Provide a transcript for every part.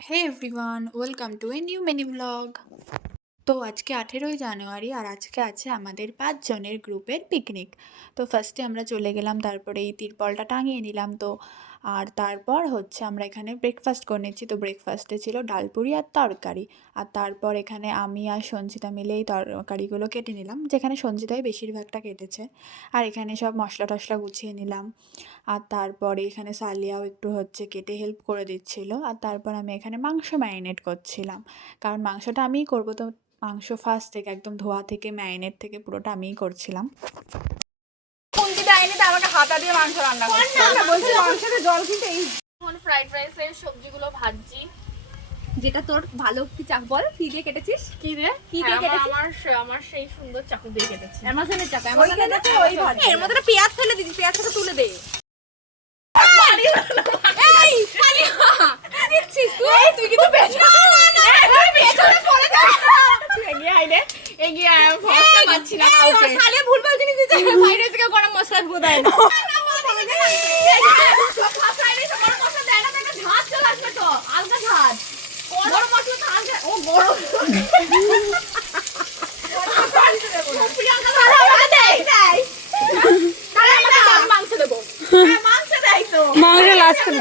Hey everyone, welcome to a new mini vlog. তো আজকে 18ই জানুয়ারি আর আজকে আছে আমাদের 5 জনের গ্রুপের পিকনিক। তো ফার্স্টে আমরা চলে গেলাম, তারপরে এই তিরপলটা টাঙিয়ে নিলাম। তো আর তারপর হচ্ছে আমরা এখানে ব্রেকফাস্ট করে নিচ্ছি। তো ব্রেকফাস্টে ছিল ডালপুরি আর তরকারি। আর তারপর এখানে আমি আর সঞ্চিতা মিলে এই তরকারিগুলো কেটে নিলাম, যেখানে সঞ্চিতাই বেশিরভাগটা কেটেছে। আর এখানে সব মশলা টশলা গুছিয়ে নিলাম। আর তারপরে এখানে সালিয়াও একটু হচ্ছে কেটে হেল্প করে দিচ্ছিল। আর তারপর আমি এখানে মাংস ম্যারিনেট করছিলাম, কারণ মাংসটা আমিই করবো। তো মাংস ফার্স্ট থেকে একদম ধোয়া থেকে ম্যারিনেট থেকে পুরোটা আমিই করছিলাম। খুন্তি দেয়নি তো আমাকে হাতা দিয়ে মাংস রান্না করতে না, বলছি মাংসের জল কিন্তু এই এখন ফ্রাইড রাইসের সবজিগুলো ভাজছি। যেটা তোর ভালো কি চাক বল, কি দিয়ে কেটেছিস? কি রে? কি দিয়ে কেটেছিস? আমার সেই সুন্দর চাকু দিয়ে কেটেছি। অ্যামাজনের চাকা, অ্যামাজনের চাকা ওই ভাজ। এর মধ্যে একটা পেঁয়াজ ফেলে দিবি, পেঁয়াজটা তুলে দে। এই সালিয়া দিচ্ছিস তুই কিন্তু পেছনে তুই পেছনে পড়ে যা। এগিয়ে আয় রে, এগিয়ে আয়, আমি ফসটা পাচ্ছি না কাউকে। সালিয়া ভুলভাল জিনিস দিচ্ছে, বাইরে থেকে গরম মশলা গুঁড়ো দেয় না। গরম মশলা দেয় না, একটা ঝাঁজ চলে আসবে তো, আলগা ঝাঁজ। গরম মশলা তো আলগা, ও গরম প্রিয়াঙ্কা আমাকে দেয় দেয়। তাহলে আমরা মাংস দেবো। হ্যাঁ মাংস দেয় তো, মাংস লাস্ট করে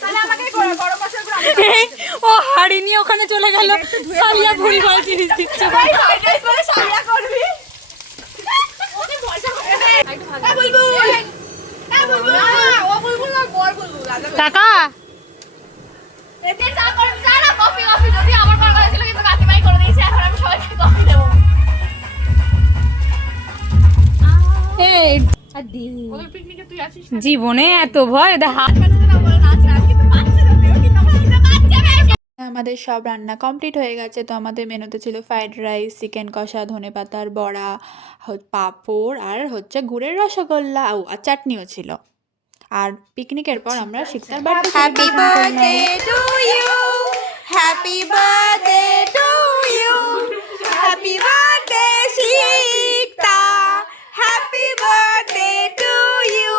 তাহলে আমাকে গরম মশলা গুঁড়ো ও হাড়ি নিয়ে ওখানে চলে গেল। সালিয়া ভুলভাল জিনিস দিচ্ছে। ভাই ফ্রাইড করে সালিয়া করবি। ওকে পয়সা করে দে। একটু ভালো। এ বুলবুল, এ বুলবুল, ও বুলবুল না বল বুলবুল। টাকা এতে চা করে চা না কফি যদি আমার করা কথা ছিল, কিন্তু কাকিমাই করে দিয়েছে। এখন আমি সবাইকে কফি দেবো। এই ওদের পিকনিকে তুই আছিস? জীবনে এত ভয় দেখা। আমাদের সব রান্না কমপ্লিট হয়ে গেছে। তো আমাদের মেনুতে ছিল ফ্রাইড রাইস, চিকেন কষা, ধনেপাতার বড়া, পাঁপড় আর হচ্ছে গুড়ের রসগোল্লা, আর চাটনিও ছিল। আর পিকনিকের পর আমরা শিকদার বাড়িতে happy birthday to you, happy birthday to you, happy birthday Shikta, happy birthday to you.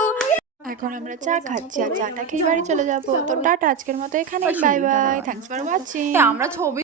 এখন আমরা চা খাচ্ছি আর চাটা খেয়ে বাড়ি চলে যাবো। তো টাটা, আজকের মতো এখানেই, bye bye, thanks for watching. আমরা ছবি